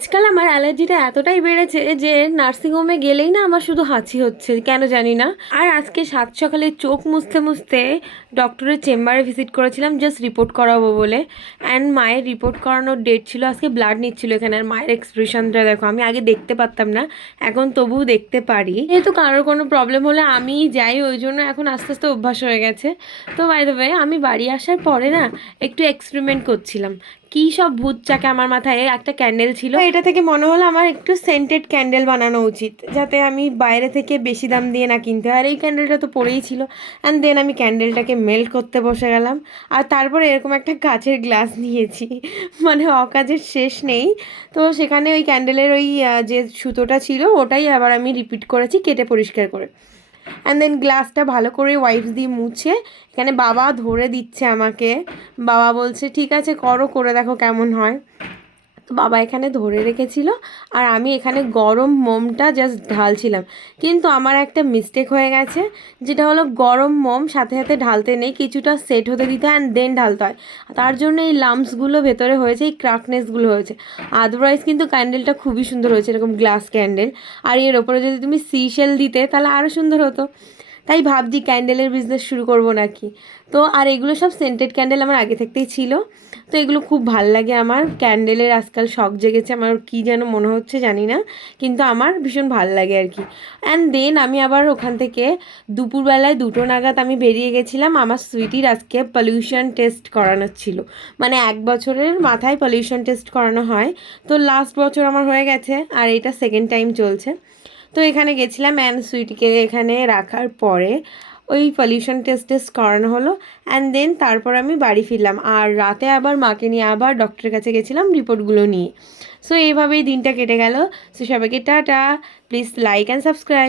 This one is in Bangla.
আজকাল আমার অ্যালার্জিটা এতটাই বেড়েছে যে নার্সিংহোমে গেলেই না আমার শুধু হাঁচি হচ্ছে, কেন জানি না। আর আজকে সাত সকালে চোখ মুছতে মুছতে ডক্টরের চেম্বারে ভিজিট করেছিলাম জাস্ট রিপোর্ট করাবো বলে। অ্যান্ড মায়ের রিপোর্ট করানোর ডেট ছিল, আজকে ব্লাড নিচ্ছিল এখানে। আর মায়ের এক্সপ্রেশনটা দেখো, আমি আগে দেখতে পারতাম না, এখন তবুও দেখতে পারি। যেহেতু কারোর কোনো প্রবলেম হলে আমি যাই, ওই জন্য এখন আস্তে আস্তে অভ্যাস হয়ে গেছে। তো বাই দ্য ওয়ে, আমি বাড়ি আসার পরে না একটু এক্সপেরিমেন্ট করছিলাম। কী সব ভূত চাকে আমার মাথায়। একটা ক্যান্ডেল ছিল, এটা থেকে মনে হলো আমার একটু সেন্টেড ক্যান্ডেল বানানো উচিত, যাতে আমি বাইরে থেকে বেশি দাম দিয়ে না কিনতে হয়। আর এই ক্যান্ডেলটা তো পড়েই ছিল। অ্যান্ড দেন আমি ক্যান্ডেলটাকে মেল্ট করতে বসে গেলাম। আর তারপরে এরকম একটা কাচের গ্লাস নিয়েছি, মানে অকাজের শেষ নেই। তো সেখানে ওই ক্যান্ডেলের ওই যে সুতোটা ছিল ওটাই আবার আমি রিপিট করেছি, কেটে পরিষ্কার করে। অ্যান্ড দেন গ্লাসটা ভালো করে ওয়াইপস দিয়ে মুছে এখানে বাবা ধরে দিচ্ছে আমাকে। বাবা বলছে ঠিক আছে করো, করে দেখো কেমন হয়। তো বাবা এখানে ধরে রেখেছিল আর আমি এখানে গরম মোমটা জাস্ট ঢালছিলাম। কিন্তু আমার একটা মিস্টেক হয়ে গেছে, যেটা হলো গরম মোম সাথে সাথে ঢালতে নেই, কিছুটা সেট হতে দিতে হয় অ্যান্ড দেন ঢালতে হয়। তার জন্য এই লাম্পসগুলো ভেতরে হয়েছে, এই ক্রাকনেসগুলো হয়েছে। আদারওয়াইজ কিন্তু ক্যান্ডেলটা খুবই সুন্দর হয়েছে, এরকম গ্লাস ক্যান্ডেল। আর এর ওপরে যদি তুমি সিশেল দিতে তাহলে আরও সুন্দর হতো। তাই ভাবছি ক্যান্ডেলের বিজনেস শুরু করব নাকি। তো আর এগুলো সব সেন্টেড ক্যান্ডেল আমার আগে থেকেই ছিল। তো এগুলো খুব ভাল লাগে আমার। ক্যান্ডেলের আজকাল শখ জেগেছে আমার, কী যেন মনে হচ্ছে জানি না, কিন্তু আমার ভীষণ ভাল লাগে আর কি। অ্যান্ড দেন আমি আবার ওখান থেকে দুপুরবেলায় 2টো নাগাদ আমি বেরিয়ে গেছিলাম। আমার সুইটির আজকে পলিউশন টেস্ট করানোর ছিল, মানে 1 বছরের মাথায় পলিউশন টেস্ট করানো হয়। তো লাস্ট বছর আমার হয়ে গেছে আর এটা সেকেন্ড টাইম চলছে। তো এখানে গেছিলাম অ্যান্ড সুইটিকে এখানে রাখার পরে ওই পলিউশন টেস্ট করানো হলো। অ্যান্ড দেন তারপর আমি বাড়ি ফিরলাম। আর রাতে আবার মাকে নিয়ে আবার ডক্টরের কাছে গেছিলাম রিপোর্টগুলো নিয়ে। সো এইভাবেই দিনটা কেটে গেল। সো সবাইকে tata, please like and subscribe.